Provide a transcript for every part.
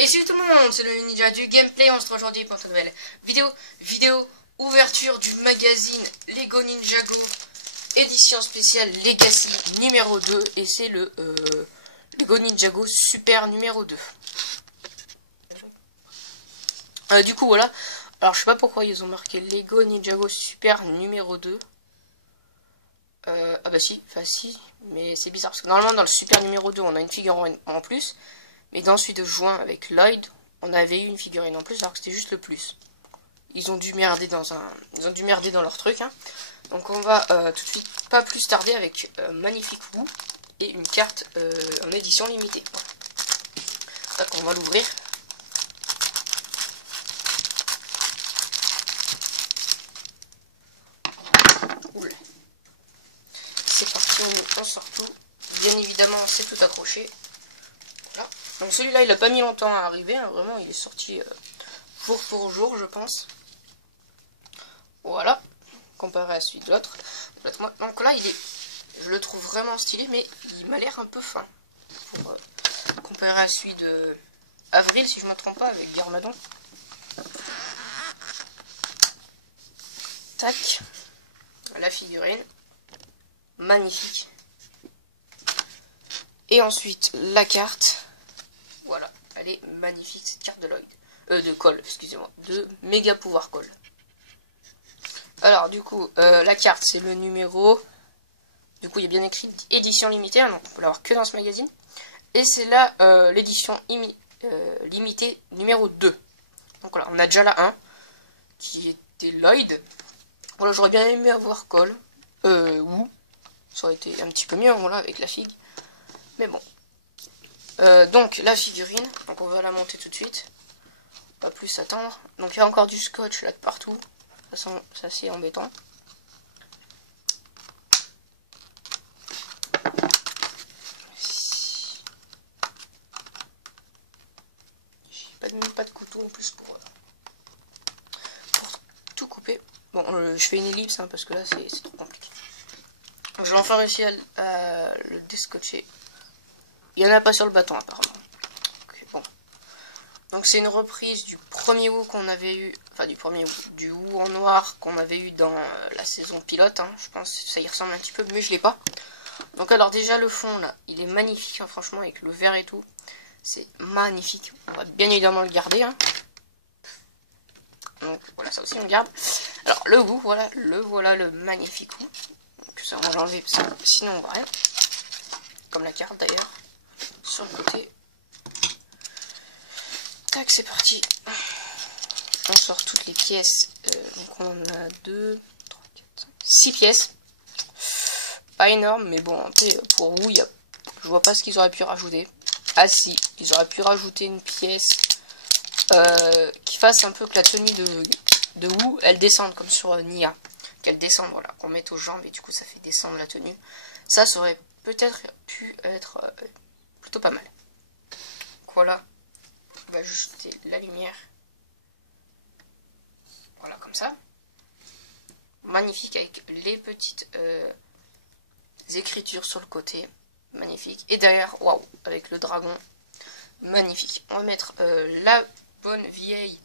Et salut tout le monde, c'est le Ninja du gameplay. On se retrouve aujourd'hui pour une nouvelle vidéo ouverture du magazine Lego Ninjago édition spéciale Legacy numéro 2. Et c'est le Lego Ninjago Super numéro 2. Du coup voilà, alors je sais pas pourquoi ils ont marqué Lego Ninjago Super numéro 2. Ah bah si, enfin si, mais c'est bizarre parce que normalement dans le Super numéro 2 on a une figurine en plus. Mais dans celui de juin avec Lloyd, on avait eu une figurine en plus alors que c'était juste le plus. Ils ont dû merder dans leur truc. Hein. Donc on va tout de suite pas plus tarder avec Magnifique Wu et une carte en édition limitée. Donc on va l'ouvrir. C'est parti, on sort tout. Bien évidemment c'est tout accroché. Voilà. Donc celui-là il a pas mis longtemps à arriver, hein. Vraiment il est sorti jour pour jour je pense. Voilà, comparé à celui de l'autre. Donc là je le trouve vraiment stylé, mais il m'a l'air un peu fin. Pour comparer à celui de Avril si je ne me trompe pas, avec Garmadon. Tac, la figurine, magnifique. Et ensuite la carte. Voilà, elle est magnifique cette carte de Lloyd. De Cole, excusez-moi, de Méga Pouvoir Cole. Alors du coup, la carte c'est le numéro. Du coup il y a bien écrit édition limitée, hein, donc on peut l'avoir que dans ce magazine. Et c'est là l'édition limitée numéro 2. Donc voilà, on a déjà la 1 qui était Lloyd. Voilà, j'aurais bien aimé avoir Cole. Wu. Ça aurait été un petit peu mieux, voilà, avec la figue. Mais bon. Donc la figurine, donc on va la monter tout de suite. Pas plus attendre. Donc il y a encore du scotch là de partout. De toute façon, ça c'est embêtant. J'ai même pas de couteau en plus pour tout couper. Bon, je fais une ellipse hein, parce que là c'est trop compliqué. Je vais enfin réussir à le descotcher. Il n'y en a pas sur le bâton apparemment. Okay, bon. Donc c'est une reprise du premier Wu qu'on avait eu, enfin du Wu en noir qu'on avait eu dans la saison pilote. Hein. Je pense que ça y ressemble un petit peu, mais je l'ai pas. Donc alors déjà le fond là, il est magnifique hein, franchement avec le vert et tout. C'est magnifique. On va bien évidemment le garder. Hein. Donc voilà, ça aussi on garde. Alors le Wu, voilà le magnifique Wu. Donc ça on va l'enlever parce que sinon on va rien. Comme la carte d'ailleurs. Sur le côté. Tac, c'est parti. On sort toutes les pièces. Donc on a 2, 3, 4, 5, 6 pièces. Pas énorme, mais bon, après, pour Wu, je vois pas ce qu'ils auraient pu rajouter. Ah si, ils auraient pu rajouter une pièce qui fasse un peu que la tenue de Wu, elle descende comme sur Nia. Qu'elle descende, voilà, qu'on mette aux jambes et du coup ça fait descendre la tenue. Ça aurait peut-être pu être plutôt pas mal. Voilà. On va ajuster la lumière. Voilà, comme ça. Magnifique avec les petites écritures sur le côté. Magnifique. Et derrière, waouh, avec le dragon. Magnifique. On va mettre la bonne vieille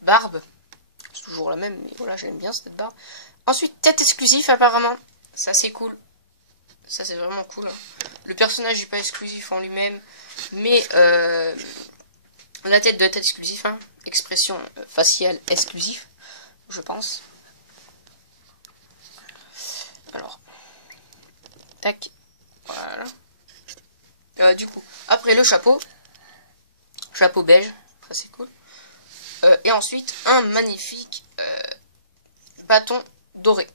barbe. C'est toujours la même, mais voilà, j'aime bien cette barbe. Ensuite, tête exclusive apparemment. Ça, c'est cool. Ça, c'est vraiment cool. Le personnage n'est pas exclusif en lui-même, mais la tête doit être exclusive. Hein. Expression faciale exclusive, je pense. Alors, tac, voilà. Du coup, après le chapeau beige, ça c'est cool. Et ensuite, un magnifique bâton doré.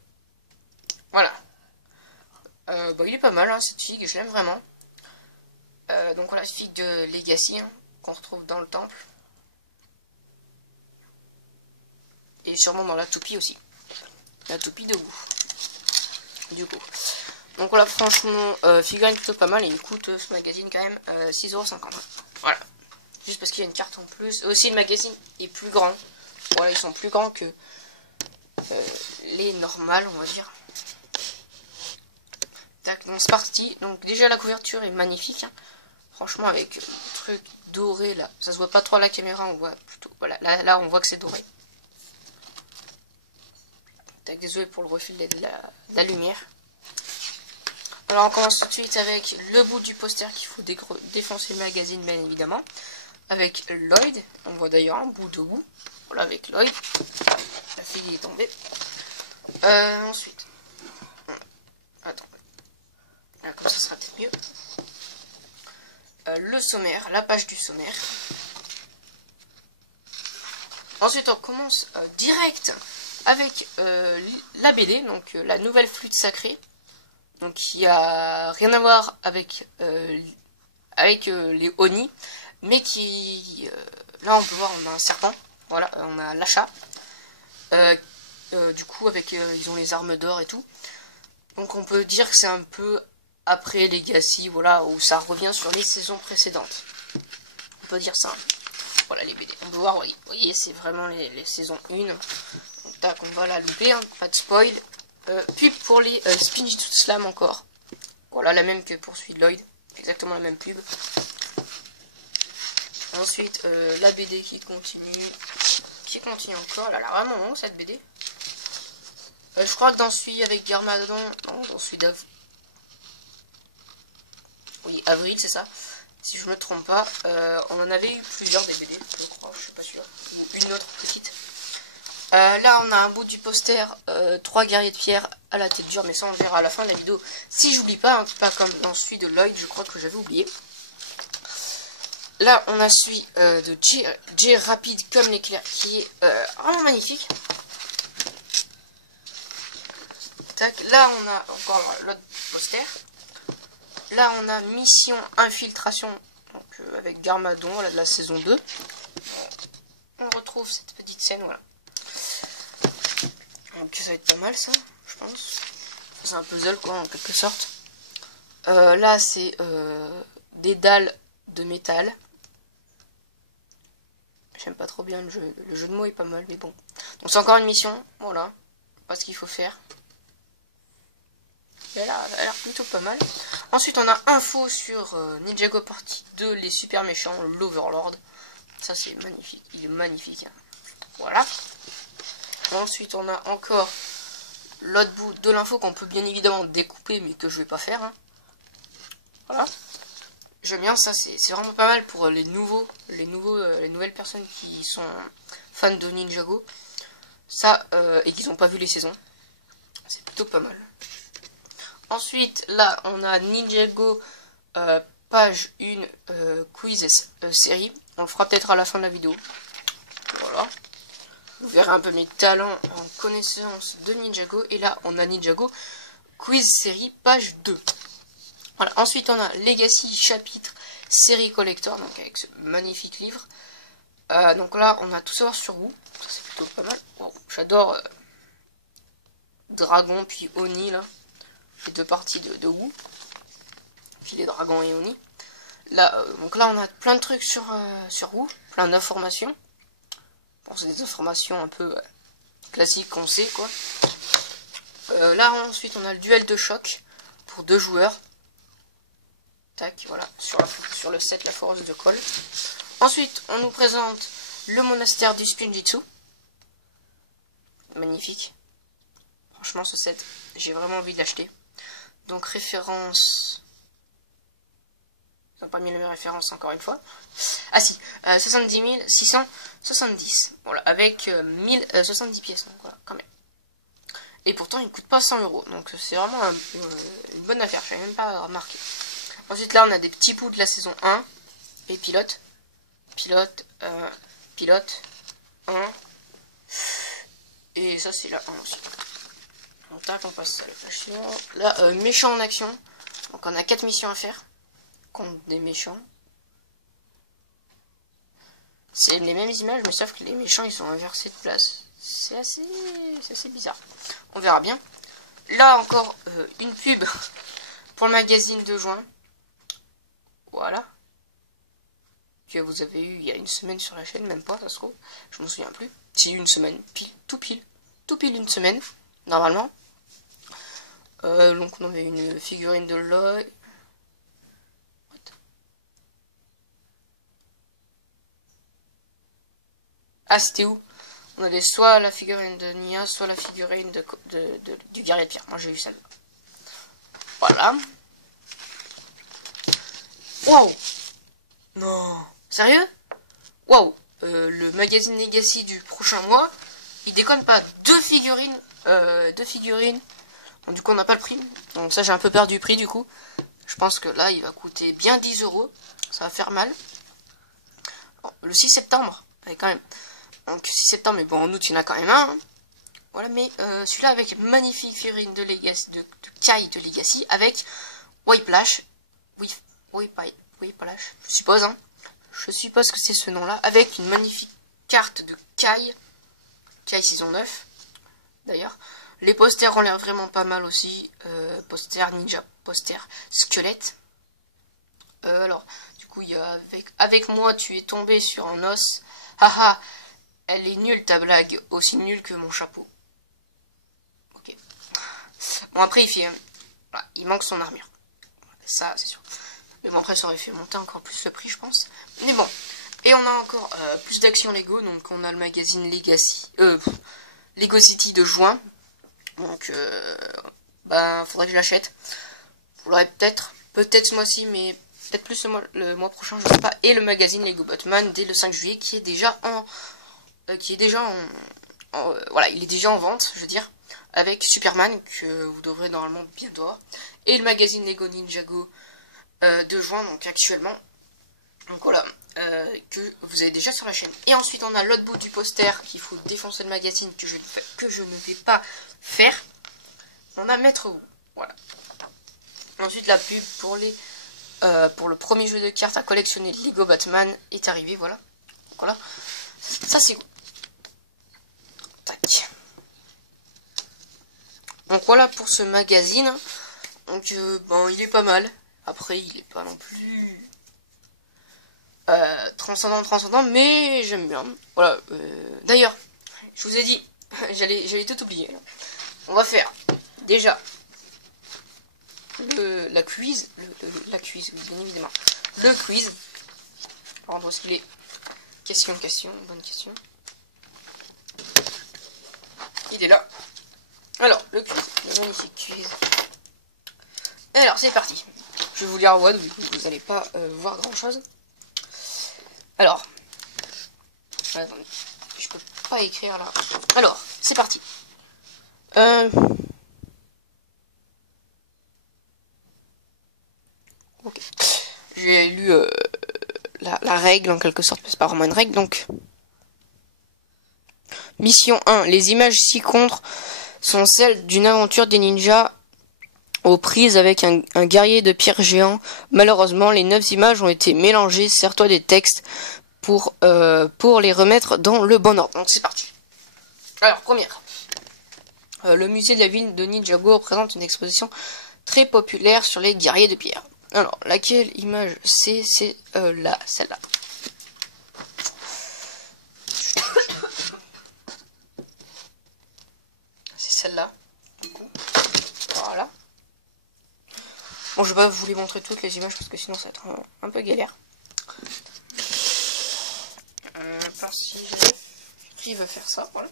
Voilà. Il est pas mal, hein, cette figue, je l'aime vraiment. Donc voilà, figue de Legacy, hein, qu'on retrouve dans le temple. Et sûrement dans la toupie aussi. La toupie de Wu. Du coup. Donc voilà, franchement, figurine plutôt pas mal. Et il coûte ce magazine quand même 6,50 €. Voilà. Juste parce qu'il y a une carte en plus. Aussi, le magazine est plus grand. Voilà, ils sont plus grands que les normales, on va dire. Tac, donc c'est parti. Donc déjà la couverture est magnifique. Hein. Franchement, avec le truc doré là, ça se voit pas trop à la caméra, on voit plutôt. Voilà, là on voit que c'est doré. Désolé pour le refil de la lumière. Alors on commence tout de suite avec le bout du poster qu'il faut défoncer le magazine, bien évidemment. Avec Lloyd, on voit d'ailleurs un bout de bout. Voilà, avec Lloyd. La fille est tombée. Ensuite. Attends. Là, comme ça sera peut-être mieux. Le sommaire, la page du sommaire. Ensuite on commence direct avec la BD, donc la nouvelle flûte sacrée. Donc qui a rien à voir avec, les Oni, mais qui... là on peut voir, on a un serpent, voilà, on a l'achat. Du coup avec ils ont les armes d'or et tout. Donc on peut dire que c'est un peu après Legacy, voilà, où ça revient sur les saisons précédentes. On peut dire ça. Voilà les BD. On peut voir, vous voyez, c'est vraiment les saisons 1. Donc tac, on va la louper, hein, pas de spoil. Pub pour les Spingy Slam encore. Voilà, la même que pour celui de Lloyd. Exactement la même pub. Ensuite, la BD qui continue. Qui continue encore. Elle a vraiment long cette BD. Je crois que dans celui avec Garmadon. Non, dans celui d'Avril. Oui, Avril, c'est ça. Si je me trompe pas. On en avait eu plusieurs des BD, je crois, je suis pas sûr. Ou une autre petite. Là on a un bout du poster, 3 guerriers de pierre à la tête dure, mais ça on le verra à la fin de la vidéo. Si j'oublie pas, hein, pas comme dans celui de Lloyd, je crois que j'avais oublié. Là on a celui de J rapide comme l'éclair, qui est vraiment magnifique. Tac. Là on a encore l'autre poster. Là on a mission infiltration, donc avec Garmadon, voilà, de la saison 2. On retrouve cette petite scène, voilà. Donc ça va être pas mal ça, je pense. C'est un puzzle quoi en quelque sorte. Là c'est des dalles de métal. J'aime pas trop bien le jeu de mots est pas mal, mais bon. Donc c'est encore une mission, voilà. Pas ce qu'il faut faire. Elle a l'air plutôt pas mal. Ensuite on a info sur Ninjago Partie 2, les super méchants, l'Overlord. Ça c'est magnifique, il est magnifique. Hein. Voilà. Ensuite, on a encore l'autre bout de l'info qu'on peut bien évidemment découper, mais que je vais pas faire. Hein. Voilà. J'aime bien ça, c'est vraiment pas mal pour les nouvelles personnes qui sont fans de Ninjago. Ça, et qui n'ont pas vu les saisons. C'est plutôt pas mal. Ensuite, là, on a Ninjago page 1 quiz série. On le fera peut-être à la fin de la vidéo. Voilà. Vous verrez un peu mes talents en connaissance de Ninjago. Et là, on a Ninjago quiz série page 2. Voilà. Ensuite, on a Legacy chapitre série collector. Donc avec ce magnifique livre. Donc là, on a tout savoir sur Wu. Ça, c'est plutôt pas mal. Wow, j'adore Dragon puis Oni là. Les deux parties de Wu. Puis les dragons et Oni. Là, donc là, on a plein de trucs sur Wu. Plein d'informations. Bon, c'est des informations un peu classiques qu'on sait, quoi. Là, ensuite, on a le duel de choc pour 2 joueurs. Tac, voilà, sur le set La Force de Colle. Ensuite, on nous présente le monastère du Spinjitzu. Magnifique. Franchement, ce set, j'ai vraiment envie de l'acheter. Donc, référence... Ils n'ont pas mis les mêmes références encore une fois. Ah si, 70 670. Voilà, avec 1070 pièces. Donc voilà, quand même. Et pourtant, il ne coûte pas 100 €. Donc c'est vraiment une bonne affaire. Je n'avais même pas remarqué. Ensuite, là, on a des petits bouts de la saison 1. Et pilote. Pilote. Pilote. 1. Et ça, c'est la 1 aussi. Donc tac, on passe à la page suivante. Là, méchant en action. Donc on a 4 missions à faire. Contre des méchants. C'est les mêmes images, mais sauf que les méchants ils sont inversés de place. C'est assez bizarre. On verra bien. Là encore une pub pour le magazine de juin. Voilà. Que vous avez eu il y a une semaine sur la chaîne, même pas, ça se trouve. Je m'en souviens plus. Si, une semaine, tout pile une semaine, normalement. Donc on avait une figurine de Lloyd. Ah, c'était où? On avait soit la figurine de Nia, soit la figurine du guerrier de pierre. Moi, j'ai eu celle-là. Voilà. Waouh! Non! Sérieux? Waouh! Le magazine Legacy du prochain mois, il déconne pas. Deux figurines. Donc, du coup, on n'a pas le prix. Donc ça, j'ai un peu perdu le prix, du coup. Je pense que là, il va coûter bien 10 €. Ça va faire mal. Bon, le 6 septembre. Allez, quand même. Donc 6 septembre, mais bon, en août, il y en a quand même un. Hein. Voilà, mais celui-là avec magnifique figurine de Legacy, de Kai de Legacy, avec Whiplash. Whiplash, je suppose, hein. Je suppose que c'est ce nom-là, avec une magnifique carte de Kai saison 9, d'ailleurs. Les posters ont l'air vraiment pas mal aussi. Poster ninja, poster squelette. Alors, du coup, il y a avec moi, tu es tombé sur un os. Haha, elle est nulle ta blague, aussi nulle que mon chapeau. Ok. Bon, après, voilà, il manque son armure. Ça, c'est sûr. Mais bon, après, ça aurait fait monter encore plus le prix, je pense. Mais bon. Et on a encore plus d'actions Lego. Donc, on a le magazine Legacy. Lego City de juin. Donc, faudrait que je l'achète. Vous l'aurez peut-être ce mois-ci, mais peut-être plus le mois prochain, je sais pas. Et le magazine Lego Batman dès le 5 juillet, qui est déjà voilà, il est déjà en vente, je veux dire, avec Superman, que vous devrez normalement bien voir. Et le magazine Lego Ninjago de juin, donc actuellement. Donc voilà, que vous avez déjà sur la chaîne. Et ensuite, on a l'autre bout du poster qu'il faut défoncer le magazine, que je ne vais pas faire. On a Maître Wu, voilà. Ensuite, la pub pour le premier jeu de cartes à collectionner Lego Batman est arrivé, voilà. Donc voilà, ça c'est cool. Tac. Donc voilà pour ce magazine. Donc bon, il est pas mal. Après, il est pas non plus transcendant, mais j'aime bien. Voilà. D'ailleurs, je vous ai dit, j'allais tout oublier. On va faire déjà la quiz, bien évidemment. Le quiz. Alors, où est-ce qu'il est? Question, bonne question. Il est là. Alors, le quiz, le magnifique quiz. Alors, c'est parti. Je vais vous lire en voix, du coup, vous n'allez pas voir grand-chose. Alors, attendez, je peux pas écrire là. Alors, c'est parti. Ok. J'ai lu la règle en quelque sorte, mais c'est pas vraiment une règle, donc. Mission 1. Les images ci-contre sont celles d'une aventure des ninjas aux prises avec un guerrier de pierre géant. Malheureusement, les 9 images ont été mélangées. Sers-toi des textes pour les remettre dans le bon ordre. Donc c'est parti. Alors, première. Le musée de la ville de Ninjago représente une exposition très populaire sur les guerriers de pierre. Alors, laquelle image c'est celle-là. C'est celle-là. Voilà. Bon, je vais pas vous les montrer toutes les images parce que sinon ça va être un peu galère. Par si qui veut faire ça, voilà.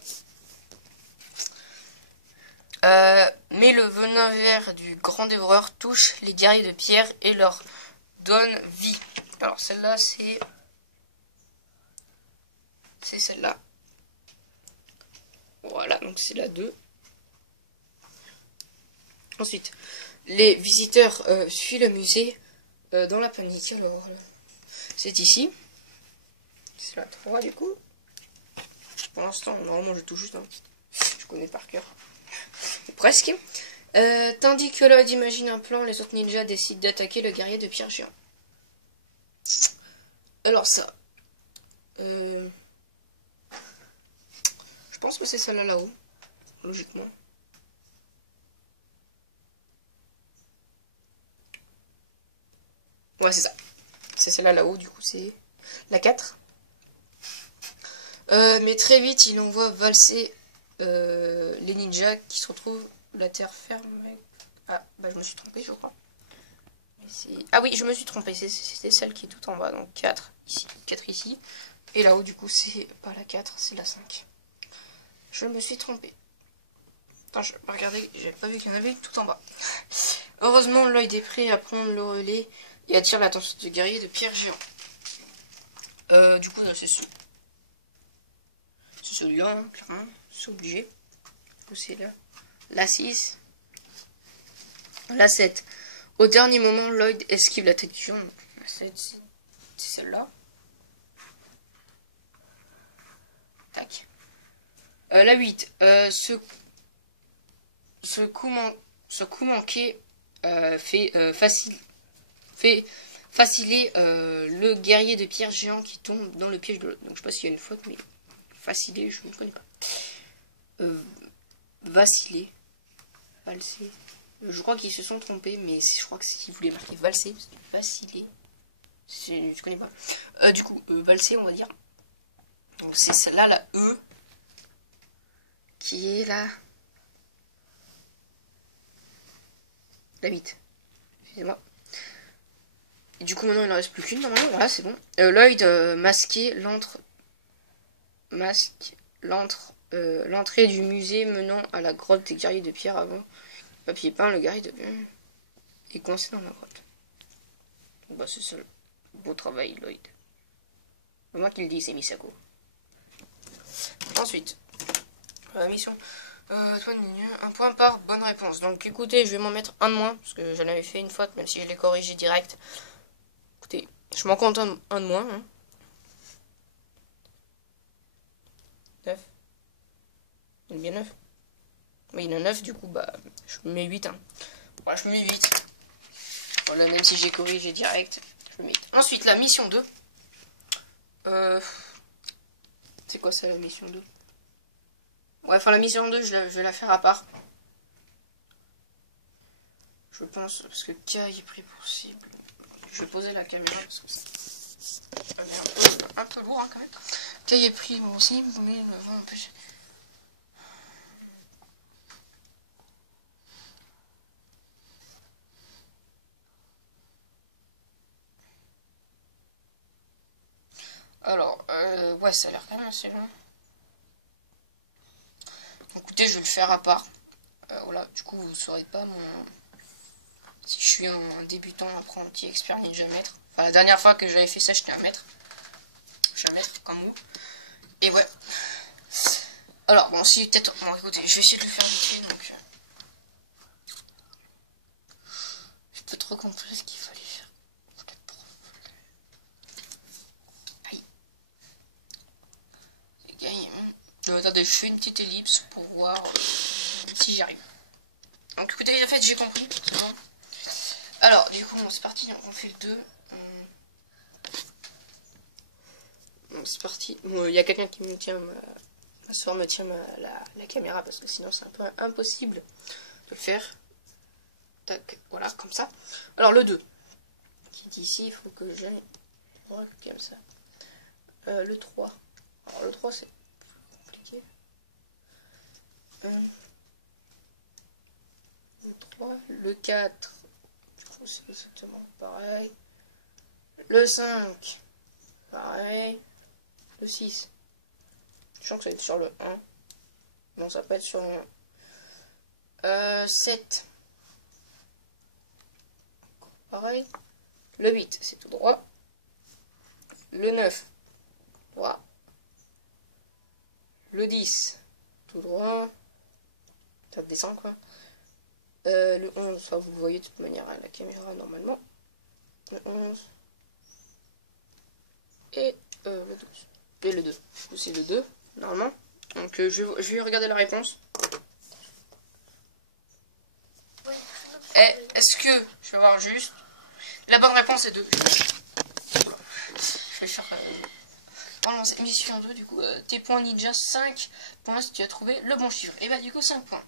Mais le venin vert du grand dévoreur touche les guerriers de pierre et leur donne vie. Alors celle-là c'est celle-là. Voilà, donc c'est la 2. Ensuite, les visiteurs suivent le musée dans la panique. Alors, c'est ici. C'est la 3 du coup. Pour l'instant, normalement je touche juste. Hein. Je connais par cœur. Presque. Tandis que Lloyd imagine un plan, les autres ninjas décident d'attaquer le guerrier de pierre géant. Alors ça. Je pense que c'est celle-là là-haut. Logiquement. Ouais, c'est ça. C'est celle-là là-haut, du coup, c'est la 4. Mais très vite, il envoie valser les ninjas qui se retrouvent la terre ferme. Ah, bah je me suis trompée, je crois. Ah oui, je me suis trompée, c'est celle qui est tout en bas, donc 4 ici, 4 ici. Et là-haut, du coup, c'est pas la 4, c'est la 5. Je me suis trompé. Attends, regardez, j'avais pas vu qu'il y en avait tout en bas. Heureusement, Lloyd est prêt à prendre le relais et attire l'attention du guerrier de pierre géant. Du coup, c'est celui-là, hein, clairement, c'est obligé. C'est là. La 6. La 7. Au dernier moment, Lloyd esquive la tête du géant. La 7, c'est celle-là. Tac. La 8. Ce coup manqué fait faciliter le guerrier de pierre géant qui tombe dans le piège de l'autre. Donc je sais pas s'il y a une faute, mais faciliter, je ne connais pas. Vaciller. Valser. Je crois qu'ils se sont trompés, mais je crois que s'ils voulaient marquer valser, parce que vaciller, je connais pas. Du coup, valser, on va dire. Donc c'est celle-là, la E, qui est là. La 8. Excusez-moi. Et du coup, maintenant, il n'en reste plus qu'une, normalement. Voilà, c'est bon. Lloyd masqué l'entrée du musée menant à la grotte des guerriers de pierre avant. Papier peint, le guerrier de est coincé dans la grotte. Donc, bah, c'est ça. Beau travail, Lloyd. C'est moi qui le dis, c'est Misako. Ensuite, la mission. Un point par bonne réponse. Donc écoutez, je vais m'en mettre un de moins, parce que j'en avais fait une faute, même si je l'ai corrigé direct. Écoutez, je m'en compte un de moins. Hein. 9. Il est bien 9. Oui, il y en a 9, du coup, bah, je mets 8. Hein. Voilà, je mets 8. Voilà, même si j'ai corrigé direct, je mets 8. Ensuite, la mission 2. C'est quoi ça, la mission 2? Ouais, enfin la mission 2, je vais la faire à part. Je pense, parce que K est pris pour cible. Je vais poser la caméra parce que c'est un peu lourd hein, quand même. K est pris pour cible, mais le vent empêche. Alors, ouais, ça a l'air quand même assez long. Écoutez, je vais le faire à part. Voilà, du coup, vous ne saurez pas si je suis un débutant, apprenti, expert, ninja maître. Enfin, la dernière fois que j'avais fait ça, j'étais un maître. Je suis un maître comme vous. Et ouais. Alors, bon, si peut-être... Bon, écoutez, je vais essayer de le faire vite fait, donc... J'ai pas trop compris ce qu'il fallait faire. Aïe. Les gars, attendez, je fais une petite ellipse pour voir si j'y arrive. Donc écoutez, en fait, j'ai compris. C'est bon. Alors, du coup, bon, c'est parti, on fait le 2. Bon, c'est parti. Bon, y a quelqu'un qui me tient ma soeur me tient la caméra parce que sinon c'est un peu impossible de le faire. Tac, voilà, comme ça. Alors le 2. Qui dit ici, il faut que j'aille comme ça. Le 3. Alors le 3 c'est compliqué. Le 3, le 4. Du coup c'est exactement pareil. Le 5. Pareil. Le 6. Je sens que ça va être sur le 1. Non, ça va pas être sur le 1. 7. Pareil. Le 8, c'est tout droit. Le 9, droit. Le 10, tout droit. Ça descend, quoi. Le 11, ça vous le voyez de toute manière à la caméra, normalement. Le 11. Et le 12. Et le 2. Du coup, c'est le 2, normalement. Donc, je vais regarder la réponse. Est-ce que... Je vais voir juste... La bonne réponse est 2. Je vais faire... Pendant cette mission 2, du coup, tes points ninja 5 points si tu as trouvé le bon chiffre. Et bah du coup 5 points.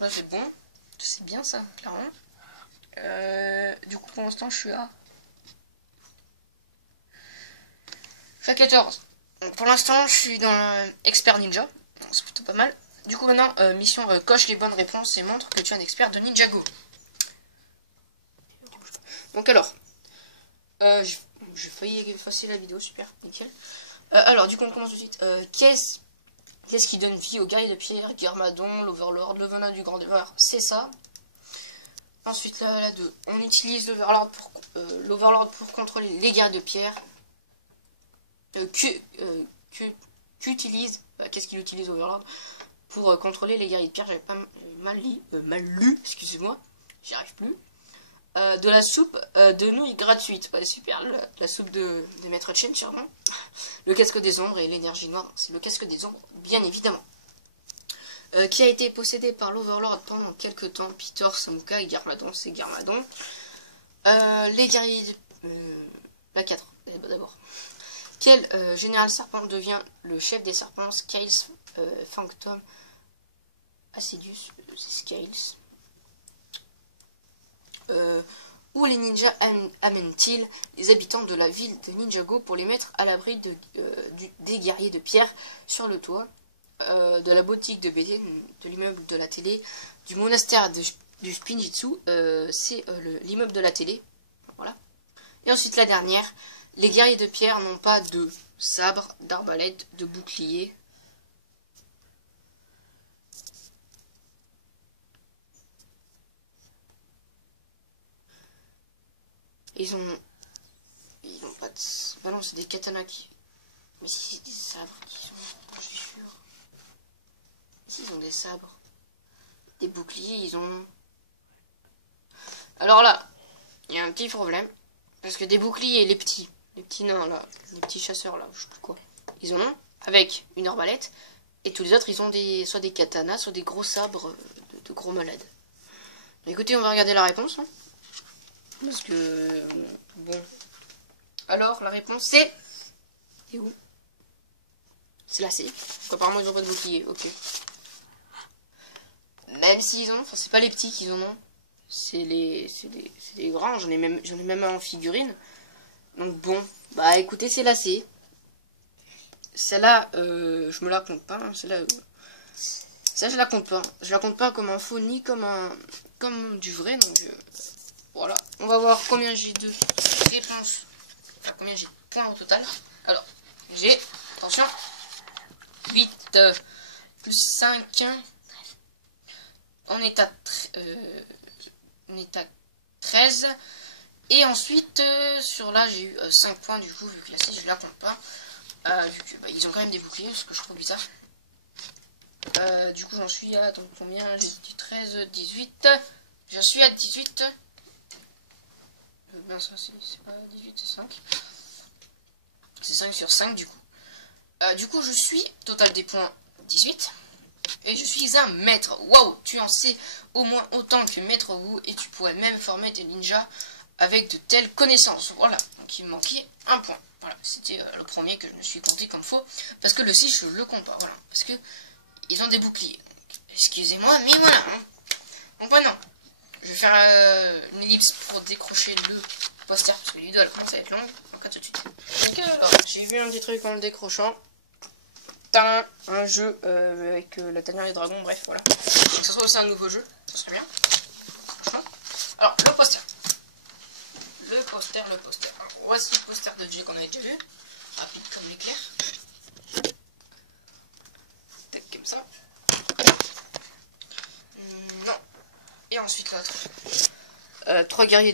Là c'est bon. C'est bien ça, clairement. Du coup pour l'instant je suis à... Je suis à 14. Donc, pour l'instant je suis dans expert ninja. C'est plutôt pas mal. Du coup maintenant, mission coche les bonnes réponses et montre que tu es un expert de Ninjago. Donc alors, je j'ai failli effacer la vidéo, super, nickel. Alors, du coup, on commence tout de suite. Qu'est-ce qui donne vie aux guerriers de pierre? Garmadon, l'Overlord, le venin du Grand Dévoreur, c'est ça. Ensuite, la 2, on utilise l'Overlord pour contrôler les guerriers de pierre. Qu'utilise, qu'est-ce qu'il utilise Overlord pour contrôler les guerriers de pierre? J'avais pas mal lu, excusez-moi, j'y arrive plus. De la soupe de nouilles gratuite, ouais, super, la soupe de Maître Chen, sûrement. Le casque des ombres et l'énergie noire, c'est le casque des ombres, bien évidemment. Qui a été possédé par l'Overlord pendant quelques temps, Peter, Samuka et Garmadon, c'est Garmadon. Les guerriers la 4, d'abord. Quel général serpent devient le chef des serpents? Scales, Phantom, Acidius, c'est Scales. Où les ninjas amènent-ils les habitants de la ville de Ninjago pour les mettre à l'abri des guerriers de pierre sur le toit de la boutique de BD, de l'immeuble de la télé, du monastère du Spinjitzu, c'est l'immeuble de la télé. Voilà. Et ensuite la dernière, les guerriers de pierre n'ont pas de sabre, d'arbalète, de bouclier. Ils ont pas de... Bah non, c'est des katanas qui... Mais si c'est des sabres qui sont... Je suis sûr. Si, ils ont des sabres. Des boucliers, ils ont... Alors là, il y a un petit problème. Parce que des boucliers, les petits nains là, les petits chasseurs là, je sais plus quoi. Ils en ont avec une arbalète. Et tous les autres, ils ont soit des katanas, soit des gros sabres de gros malades. Écoutez, on va regarder la réponse. Hein. Parce que... Bon. Alors, la réponse c'est... C'est où? C'est là, c'est... Apparemment, ils ont pas de bouclier, ok. Même s'ils en ont, enfin, c'est pas les petits qu'ils en ont. C'est les grands, j'en ai même un en figurine. Donc bon, bah écoutez, c'est lacé. Celle-là, je me la compte pas. Hein, celle-là, je la compte pas. Je la compte pas comme un faux ni comme du vrai. Donc voilà. On va voir combien j'ai de réponses. Enfin, combien j'ai de points au total. Alors, j'ai, attention, 8 plus 5. On est à 13. Et ensuite, sur là, j'ai eu 5 points du coup, vu que la 6, je la compte pas. Vu que ils ont quand même des boucliers, ce que je trouve bizarre. Du coup, j'en suis à donc combien? J'ai dit 13, 18. J'en suis à 18. Ben, ça, c'est pas 18, c'est 5. C'est 5 sur 5 du coup. Du coup, je suis, total des points, 18. Et je suis un maître. Waouh, tu en sais au moins autant que Maître Wu et tu pourrais même former des ninjas avec de telles connaissances. Voilà, donc il me manquait un point. Voilà, c'était le premier que je me suis compté comme faux. Parce que le 6, je le compte pas. Voilà, parce que ils ont des boucliers. Excusez-moi, mais voilà. Hein. Donc maintenant, je vais faire une ellipse pour décrocher le poster parce que la vidéo elle commence à être longue. Donc à tout de suite. Donc j'ai vu un petit truc en le décrochant. Un jeu avec la tanière des dragons, bref, voilà. Donc ça soit aussi un nouveau jeu, ça serait bien. Franchement. Alors, le poster. Le poster. Alors, voici le poster de Jay qu'on avait déjà vu. Rapide comme l'éclair. Peut-être comme ça. Non. Et ensuite l'autre. 3 guerriers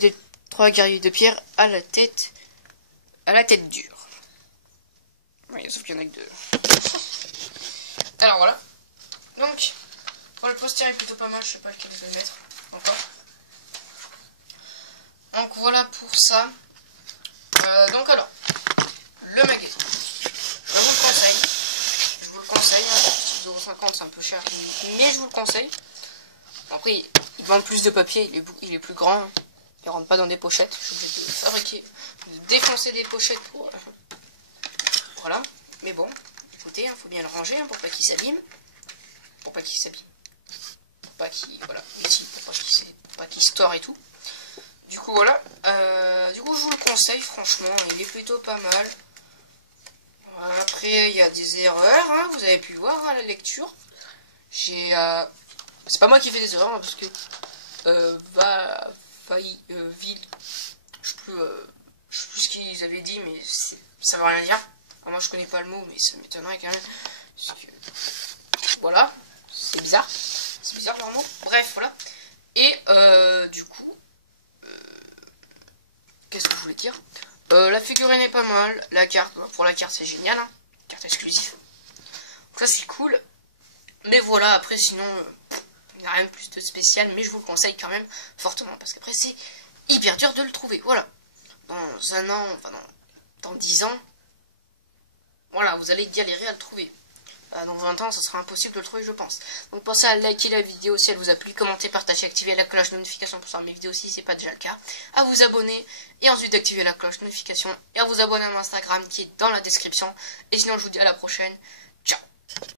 de pierre à la tête dure. Oui, sauf qu'il y en a que 2. Alors voilà. Donc, le poster est plutôt pas mal, je sais pas lequel je vais mettre encore. Donc voilà pour ça. Donc alors, le magasin. Je vous le conseille. Hein, 2,50 €, c'est un peu cher, mais je vous le conseille. Après, il demande plus de papier, il est plus grand. Il rentre pas dans des pochettes. Je suis obligé de fabriquer, de défoncer des pochettes pour... voilà. Mais bon, écoutez, faut bien le ranger hein, pour pas qu'il s'abîme. Pour pas qu'il pas qu'il... Voilà, ici, pour pas qu'il se tord et tout. Du coup, voilà. Du coup, je vous le conseille, franchement. Il est plutôt pas mal. Après, il y a des erreurs, hein, vous avez pu le voir à la lecture. J'ai... c'est pas moi qui fais des erreurs, hein, parce que... ville... je sais plus ce qu'ils avaient dit, mais ça veut rien dire. Alors, moi je connais pas le mot, mais ça m'étonnerait quand même. Parce que, voilà, c'est bizarre. C'est bizarre leur mot. Bref, voilà. Et du coup, qu'est-ce que je voulais dire? La figurine est pas mal. La carte, pour la carte c'est génial. Hein. Carte exclusive. Donc ça c'est cool. Mais voilà, après sinon, il n'y a rien de plus de spécial. Mais je vous le conseille quand même fortement. Parce qu'après c'est hyper dur de le trouver. Voilà. Dans un an, enfin dans 10 ans, voilà, vous allez galérer à le trouver. Dans 20 ans, ça sera impossible de le trouver, je pense. Donc pensez à liker la vidéo si elle vous a plu, commenter, partager, activer la cloche de notification pour savoir mes vidéos si c'est pas déjà le cas, à vous abonner et ensuite d'activer la cloche de notification et à vous abonner à mon Instagram qui est dans la description. Et sinon, je vous dis à la prochaine. Ciao.